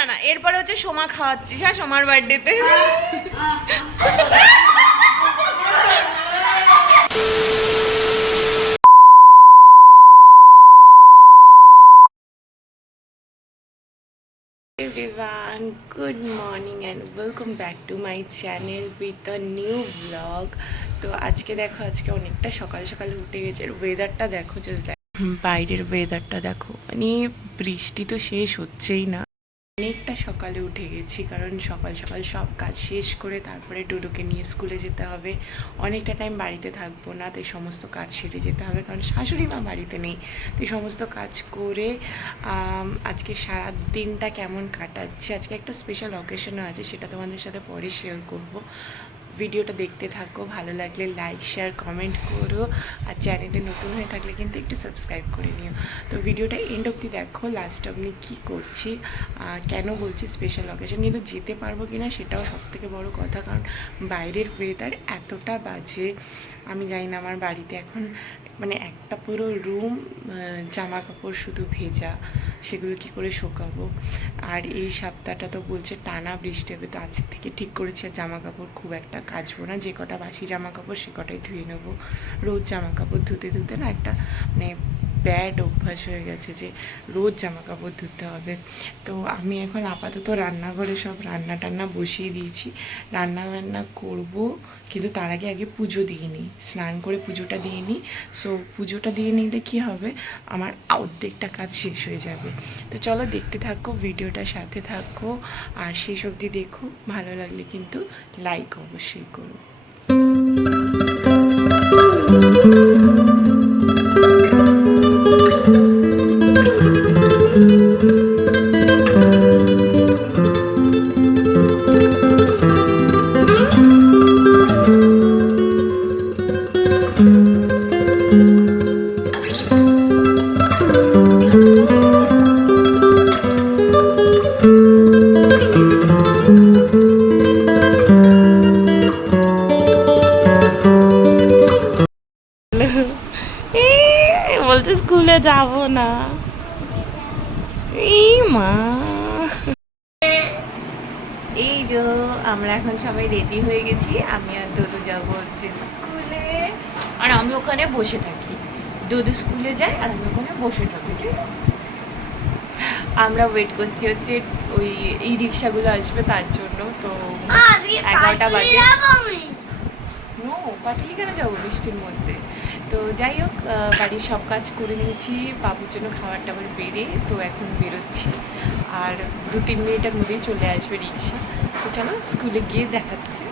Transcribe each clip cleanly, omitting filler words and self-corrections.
না না, এরপরে হচ্ছে সোমা খাওয়াচ্ছিস। হ্যাঁ, সোমার বার্থডেতে। Everyone, good morning and welcome back to my channel with a new vlog. তো আজকে দেখো, আজকে অনেকটা সকাল সকাল উঠে গেছে। ওয়েদারটা দেখো, জাস্ট বাইরের ওয়েদারটা দেখো, মানে বৃষ্টি তো শেষ হচ্ছেই না। অনেকটা সকালে উঠে গেছি, কারণ সকাল সকাল সব কাজ শেষ করে তারপরে ডোডোকে নিয়ে স্কুলে যেতে হবে। অনেকটা টাইম বাড়িতে থাকবো না, তাই সমস্ত কাজ সেরে যেতে হবে, কারণ শাশুড়ি মা বাড়িতে নেই। তাই সমস্ত কাজ করে আজকে সারা দিনটা কেমন কাটাচ্ছি, আজকে একটা স্পেশাল অকেশনও আছে, সেটা তোমাদের সাথে পরে শেয়ার করব। ভিডিওটা দেখতে থাকো, ভালো লাগলে লাইক শেয়ার কমেন্ট করো, আর চ্যানেলটা নতুন হয়ে থাকলে কিন্তু একটু সাবস্ক্রাইব করে নিও। তো ভিডিওটা এন্ড অবধি দেখো, লাস্ট অবধি কী করছি, কেন বলছি স্পেশাল অকেশন, কিন্তু যেতে পারবো কি না সেটাও সবথেকে বড় কথা, কারণ বাইরের ওয়েদার এতটা বাজে। আমি জানি না, আমার বাড়িতে এখন মানে একটা পুরো রুম জামা কাপড় শুধু ভেজা, সেগুলো কি করে শোকাবো। আর এই সপ্তাহটা তো বলছে টানা বৃষ্টি হবে, তো আজ থেকে ঠিক করেছি আর জামা কাপড় খুব একটা কাচবো না, যে কটা বাসি জামা কাপড় সে কটাই ধুয়ে নেবো। রোজ জামা কাপড় ধুতে ধুতে না একটা মানে ব্যাড অভ্যাস হয়ে গেছে যে রোজ জামা কাপড় ধুতে হবে। তো আমি এখন আপাতত রান্নাঘরে সব রান্না টান্না বসিয়ে দিয়েছি, রান্না বান্না করবো, কিন্তু তার আগে পুজো দিয়ে নিই, স্নান করে পুজোটা দিয়ে নিই। সো পুজোটা দিয়ে নিলে কী হবে, আমার অর্ধেকটা কাজ শেষ হয়ে যাবে। তো চলো দেখতে থাকো, ভিডিওটার সাথে থাকো, আর শেষ অবধি দেখো। ভালো লাগলে কিন্তু লাইক অবশ্যই করো। বলছে স্কুলে যাব না। এই মা, এই যে আমরা এখন সবাই রেডি হয়ে গেছি, আমি আর দুদু যাবো হচ্ছে স্কুলে, আর আমি ওখানে বসে থাকি। দুদু স্কুলে যায় আর আমি ওখানে বসে থাকি, ঠিক আছে? আমরা ওয়েট করছি হচ্ছে ওই এই রিক্সাগুলো আসবে তার জন্য। তো 11টা বাজে। নো, পাটুলি কেন যাবো বৃষ্টির মধ্যে? তো যাই হোক, বাড়ির সব কাজ করে নিয়েছি, বাবুর জন্য খাবার টাবার বেড়ে তো এখন বেরোচ্ছি, আর 2-3 মিনিটের মধ্যেই চলে আসবে রিক্সা। তো চলো স্কুলে গিয়ে দেখাচ্ছি।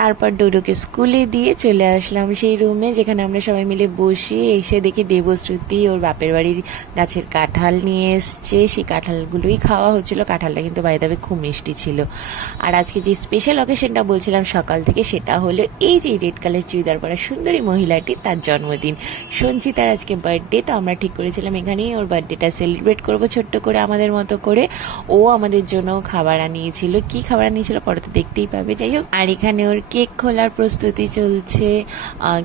তারপর ডোডোকে স্কুলে দিয়ে চলে আসলাম সেই রুমে, যেখানে আমরা সবাই মিলে বসে এসে দেখি দেবশ্রুতি ওর বাপের বাড়ির গাছের কাঁঠাল নিয়ে এসছে, সেই কাঁঠালগুলোই খাওয়া হচ্ছিল। কাঁঠালটা কিন্তু বাইরে খুব মিষ্টি ছিল। আর আজকে যে স্পেশাল অকেশনটা বলছিলাম সকাল থেকে, সেটা হলো এই যে রেড কালার চুড়িদার পরা সুন্দরী মহিলাটি, তার জন্মদিন। সঞ্চিতার আজকে বার্থডে, তো আমরা ঠিক করেছিলাম এখানেই ওর বার্থডেটা সেলিব্রেট করবো ছোট্ট করে আমাদের মতো করে। ও আমাদের জন্য খাবার আনিয়েছিল, কি খাবার আনিয়েছিল পরে তো দেখতেই পাবে। যাই হোক, আর এখানে ওর কেক খোলার প্রস্তুতি চলছে।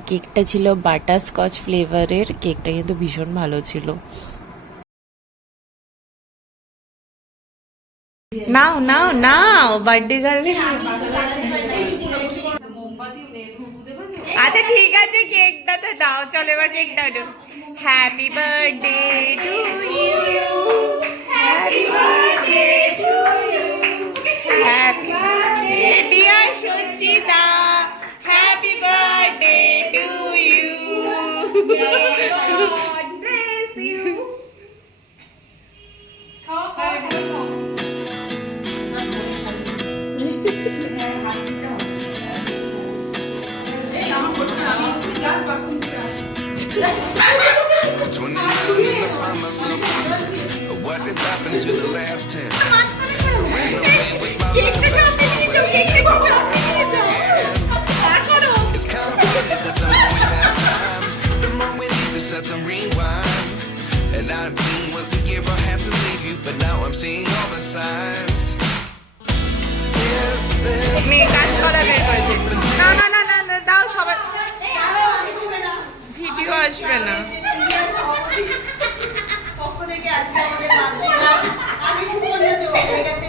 কেকটা ছিল বাটার স্কচ ফ্লেভারের, কেকটা কিন্তু ভীষণ ভালো ছিল। নাও নাও নাও, বার্থডে গার্লে। আচ্ছা ঠিক আছে, কেকটা তো দাও, চলো এবার কেকটা দাও। Happy birthday to you, happy birthday to you, happy birthday dear Sanchita, happy birthday to you, God bless you. What did happen to the last 10? I ran away with my love fast forward and never turned again. It's kind of funny that the more we pass time, the more we need to set the rewind. And 19 was the year I had to leave you, but now I'm seeing all the signs. Is this না না না না না, দাও সবাই, video আসবে না। পক্ষ থেকে আজকে আমাদের আমি সুপর্ণা চলে গেছে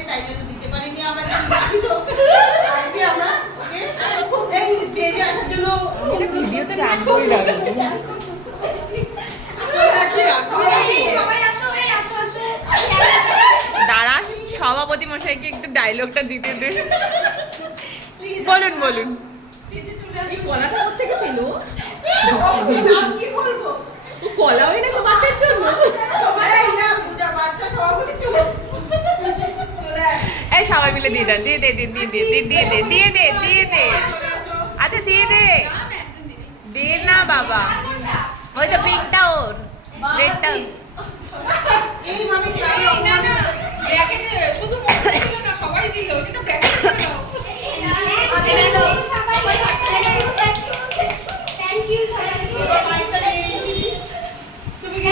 বর্ষাকে একটু ডায়লগটা দিতে দে। বলুন বলুন। এই কলাটা কোথা থেকে পেলো? কি বলবো? ও কলাও এনেছে বাচ্চার জন্য। এই না পূজা বাচ্চা সভাপতি চলে। এই সবাই মিলে দিয়ে দেন, দিয়ে দে দিয়ে দে দিয়ে দে দিয়ে দে দিয়ে দে দিয়ে দে। আচ্ছা দিয়ে দে, দে না বাবা। ওই তো পিঙ্কটা ওর, রেডটা। এই মামি না না ব্র্যাকেটে শুধু মনে ছিল না সবাই দিল এটা ব্র্যাকেটে দাও। থ্যাংক ইউ তুমি কি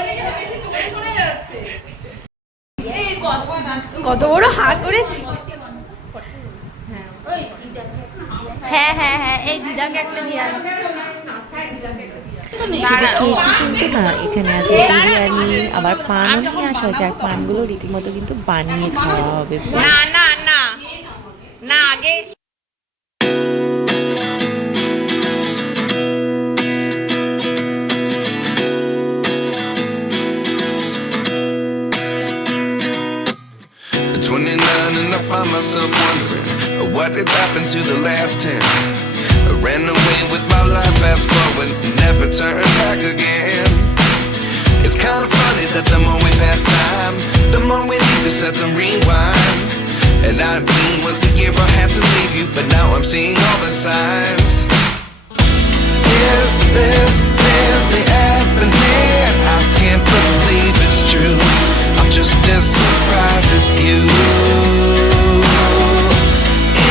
সবাইকে বেশি চলে যাচ্ছে। এই কত বড় হা করেছি। হ্যাঁ হ্যাঁ হ্যাঁ, এই দিদাকে একটা দিয়ে আয়। কিন্তু না, এখানে আছে বিরিয়ানি, আবার পানও নিয়ে আসা হয়েছে। আর পানগুলো রীতিমতো কিন্তু বানিয়ে খাওয়া হবে। না না না না, আগে At 29 and I find myself wondering what did happen to the last 10. I ran away with my life, fast forward, never turn back again. It's kind of funny that the more we pass time, the more we need to set them rewind. And 19 was the year I had to leave you, but now I'm seeing all the signs. Is this really happening? I can't believe it's true. I'm just as surprised as you.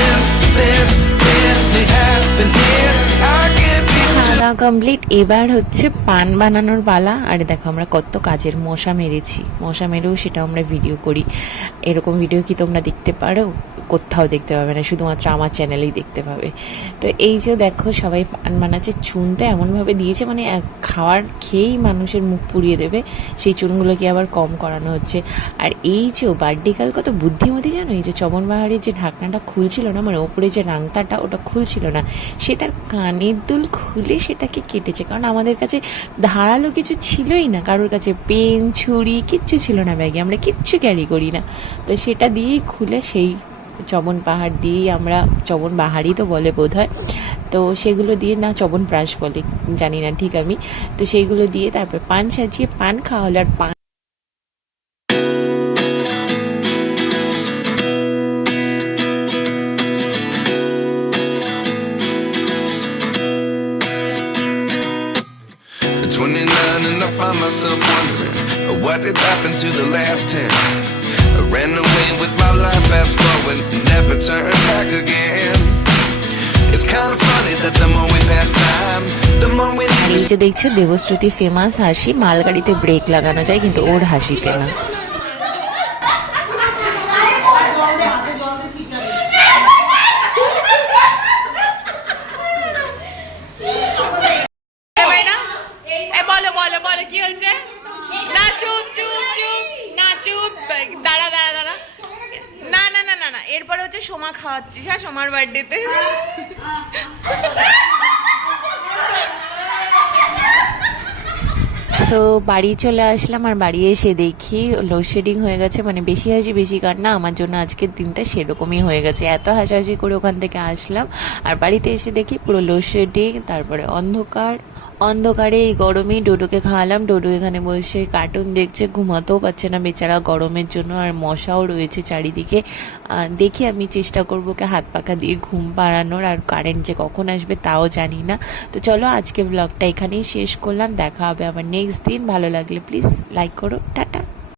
Is this really happening? I can't be too. খাওয়া complete, এবার হচ্ছে পান বানানোর পালা। আর দেখো আমরা কত কাজের মশা মেরেছি, মশা মেরেও সেটা আমরা ভিডিও করি। এরকম ভিডিও কি তোমরা দেখতে পারো? কোথাও দেখতে পাবে না, শুধুমাত্র আমার চ্যানেলেই দেখতে পাবে। তো এই যে দেখো সবাই পান বানাচ্ছে, চুনটা এমনভাবে দিয়েছে মানে খাওয়ার খেয়েই মানুষের মুখ পুড়িয়ে দেবে, সেই চুনগুলোকে আবার কম করানো হচ্ছে। আর এই যে বার্থডে কাল কত বুদ্ধিমতী জানো, এই যে চমন বাহারের যে ঢাকনাটা খুলছিল না, মানে ওপরে যে রাংতাটা ওটা খুলছিল না, সে তার কানের দুল খুলে সেটাকে কেটেছে। কারণ আমাদের কাছে ধারালো কিছু ছিলই না, কারোর কাছে পেন ছুরি কিচ্ছু ছিল না ব্যাগে, আমরা কিচ্ছু ক্যারি করি না। তো সেটা দিয়েই খুলে সেই চবন পাহাড় দিয়েই আমরা, চবন বাহারই তো বলে বোধ হয়, তো সেগুলো দিয়ে, না চবন প্রাশ বলে জানি না ঠিক আমি, তো সেইগুলো দিয়ে তারপর পান সাজিয়ে পান খাওয়া হলো। আর পান At 29 and I find myself wondering what did happen to the last 10. I ran away with my life, fast forward, never turn back again. It's kind of funny that the more we pass time, the more we R need এই যে দেখছো Debshruti famous হাসি, মালগাড়িতে break লাগানো যায় কিন্তু ওর হাসিতে না। বলো বলো বলো কি হয়েছে? না চুপ চুপ চুপ, না চুপ, দাঁড়া দাঁড়া দাঁড়া, না না না না না, এরপরে হচ্ছে সোমা খাওয়াচ্ছিস। হ্যাঁ, সোমার বার্থডেতে সো বাড়ি চলে আসলাম, আর বাড়ি এসে দেখি লোডশেডিং হয়ে গেছে। মানে বেশি হাসি বেশি কান্না, আমার জন্য আজকের দিনটা সেরকমই হয়ে গেছে। এত হাসাহাসি করে ওখান থেকে আসলাম, আর বাড়িতে এসে দেখি পুরো লোডশেডিং, তারপরে অন্ধকারে এই গরমেই ডোডোকে খাওয়ালাম। ডোডো এখানে বসে কার্টুন দেখছে, ঘুমাতেও পারছে না বেচারা গরমের জন্য, আর মশাও রয়েছে চারিদিকে। দেখি আমি চেষ্টা করবো ওকে হাত পাখা দিয়ে ঘুম পাড়ানোর, আর কারেন্ট যে কখন আসবে তাও জানি না। তো চলো আজকে ব্লগটা এখানেই শেষ করলাম, দেখা হবে আবার নেক্সট দিন। ভালো লাগলে প্লিজ লাইক করো, টাটা।